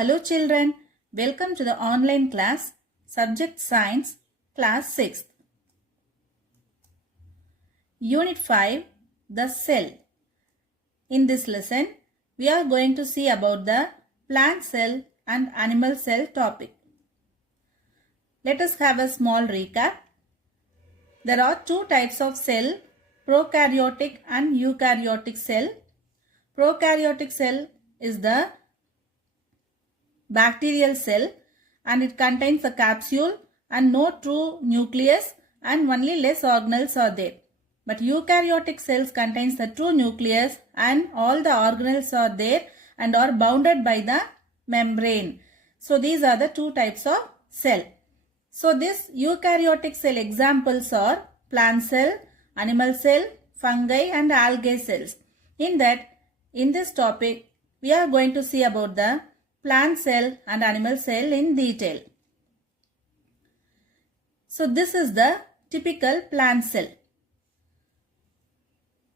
Hello children, welcome to the online class, Subject Science, Class 6th. Unit 5, The Cell. In this lesson, we are going to see about the plant cell and animal cell topic. Let us have a small recap. There are two types of cell, prokaryotic and eukaryotic cell. Prokaryotic cell is the bacterial cell and it contains a capsule and no true nucleus and only less organelles are there. But eukaryotic cells contains the true nucleus and all the organelles are there and are bounded by the membrane. So these are the two types of cell. So this eukaryotic cell examples are plant cell, animal cell, fungi and algae cells. In this topic we are going to see about the plant cell and animal cell in detail. So this is the typical plant cell.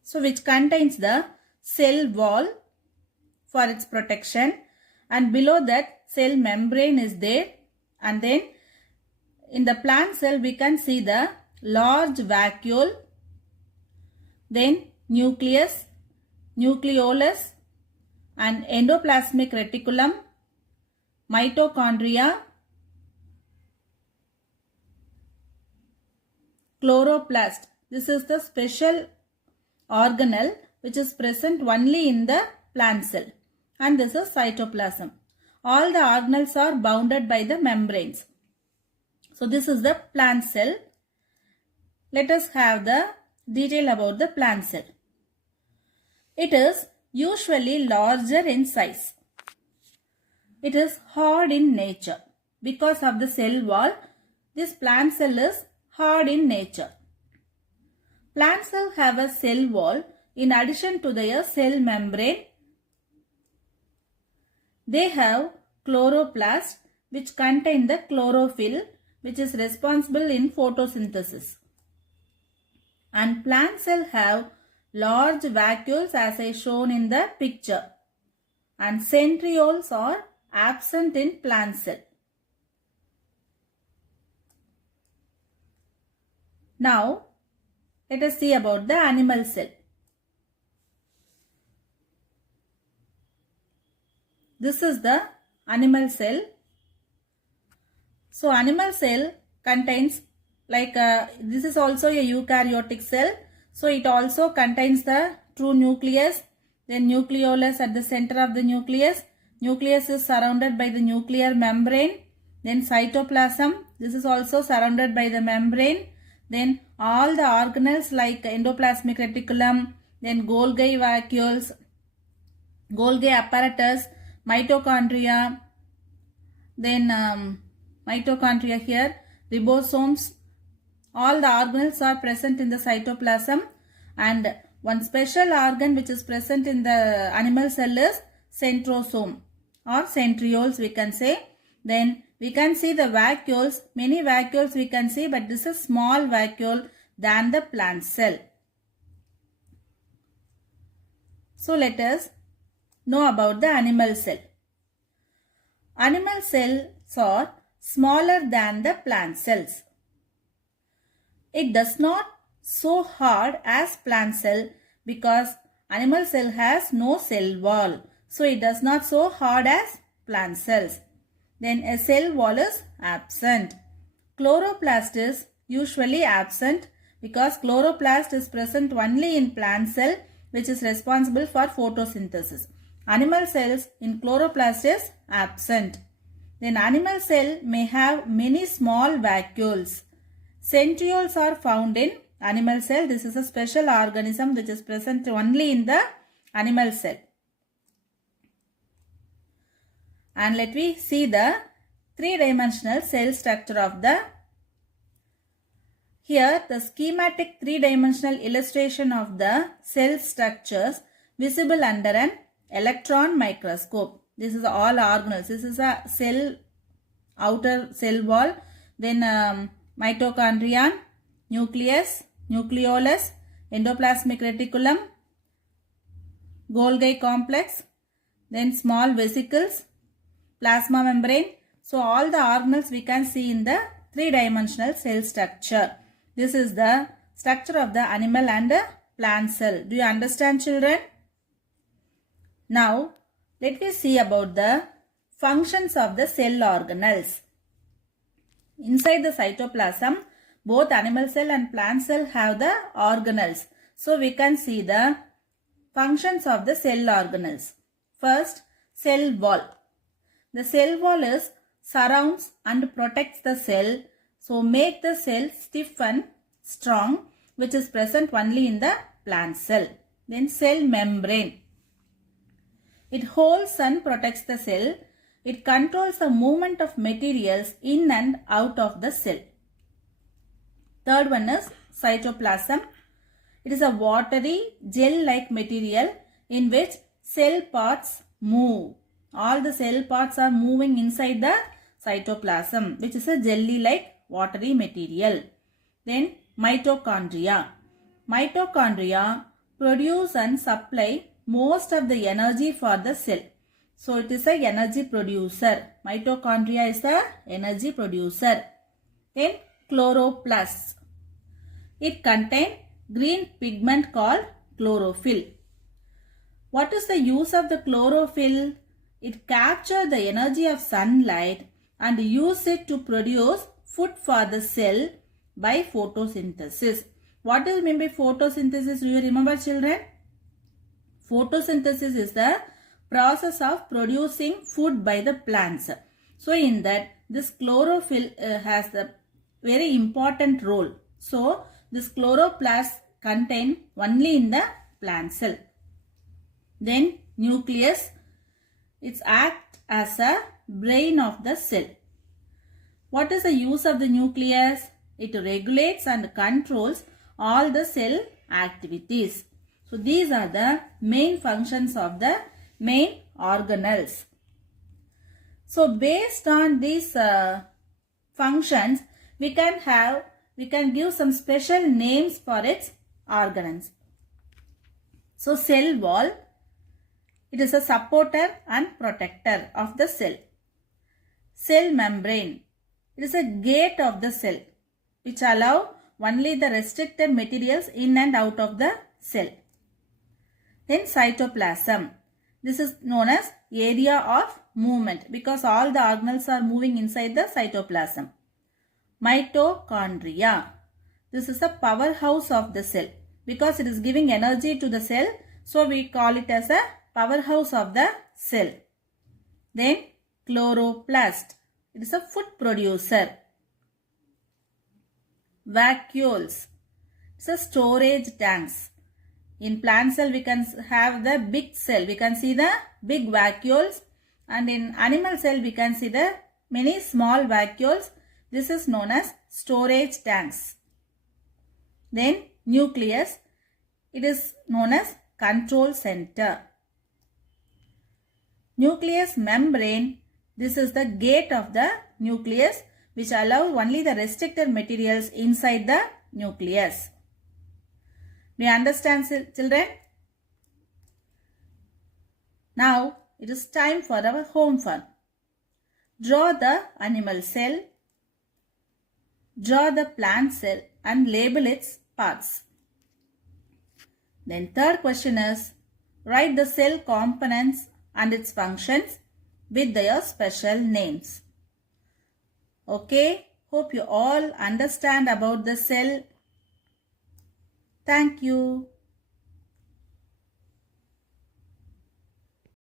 So which contains the cell wall for its protection and below that cell membrane is there, and then in the plant cell we can see the large vacuole, then nucleus, nucleolus and endoplasmic reticulum, mitochondria, chloroplast. This is the special organelle which is present only in the plant cell, and this is cytoplasm. All the organelles are bounded by the membranes. So this is the plant cell. Let us have the detail about the plant cell. It is usually larger in size. It is hard in nature. Because of the cell wall, this plant cell is hard in nature. Plant cells have a cell wall in addition to their cell membrane. They have chloroplast which contain the chlorophyll which is responsible in photosynthesis. And plant cells have large vacuoles as I shown in the picture. And centrioles are absent in plant cell. Now, let us see about the animal cell. This is the animal cell. So, animal cell contains this is also a eukaryotic cell. So, it also contains the true nucleus, then nucleolus at the center of the nucleus. Nucleus is surrounded by the nuclear membrane. Then cytoplasm. This is also surrounded by the membrane. Then all the organelles like endoplasmic reticulum, then Golgi vacuoles, Golgi apparatus, mitochondria, then mitochondria here, ribosomes. All the organelles are present in the cytoplasm, and one special organ which is present in the animal cell is centrosome or centrioles we can say. Then we can see the vacuoles, many vacuoles we can see, but this is small vacuole than the plant cell. So let us know about the animal cell. Animal cells are smaller than the plant cells. It does not so hard as plant cell because animal cell has no cell wall. So it does not so hard as plant cells. Then a cell wall is absent. Chloroplast is usually absent because chloroplast is present only in plant cell which is responsible for photosynthesis. Animal cells in chloroplast is absent. Then animal cell may have many small vacuoles. Centrioles are found in animal cell. This is a special organism which is present only in the animal cell. And let me see the three-dimensional cell structure of the. Here the schematic three-dimensional illustration of the cell structures visible under an electron microscope. This is all organelles. This is a cell, outer cell wall, then mitochondria, nucleus, nucleolus, endoplasmic reticulum, Golgi complex, then small vesicles, plasma membrane. So all the organelles we can see in the three-dimensional cell structure. This is the structure of the animal and plant cell. Do you understand, children? Now, let me see about the functions of the cell organelles. Inside the cytoplasm, both animal cell and plant cell have the organelles. So, we can see the functions of the cell organelles. First, cell wall. The cell wall is surrounds and protects the cell. So, make the cell stiff and strong, which is present only in the plant cell. Then cell membrane. It holds and protects the cell. It controls the movement of materials in and out of the cell. Third one is cytoplasm. It is a watery gel-like material in which cell parts move. All the cell parts are moving inside the cytoplasm, which is a jelly-like watery material. Then mitochondria. Mitochondria produce and supply most of the energy for the cell. So it is a energy producer. Mitochondria is the energy producer. Then chloroplast. It contains green pigment called chlorophyll. What is the use of the chlorophyll? It captures the energy of sunlight and use it to produce food for the cell by photosynthesis. What do you mean by photosynthesis? Do you remember, children? Photosynthesis is the process of producing food by the plants. So in that, this chlorophyll has a very important role. So this chloroplast contain only in the plant cell. Then nucleus. It acts as a brain of the cell. What is the use of the nucleus? It regulates and controls all the cell activities. So these are the main functions of the main organelles. So based on these functions, we can give some special names for its organelles. So cell wall, it is a supporter and protector of the cell. Cell membrane, it is a gate of the cell which allow only the restricted materials in and out of the cell. Then cytoplasm, this is known as area of movement because all the organelles are moving inside the cytoplasm. Mitochondria, this is a powerhouse of the cell because it is giving energy to the cell, so we call it as a powerhouse of the cell. Then chloroplast, it is a food producer. Vacuoles, it's a storage tanks. In plant cell we can have the big cell, we can see the big vacuoles, and in animal cell we can see the many small vacuoles. This is known as storage tanks. Then nucleus, it is known as control center. Nucleus membrane, this is the gate of the nucleus which allow only the restricted materials inside the nucleus. Do you understand, children? Now it is time for our home fun. Draw the animal cell, draw the plant cell and label its parts. Then third question is, write the cell components and its functions with their special names. Okay, hope you all understand about the cell. Thank you.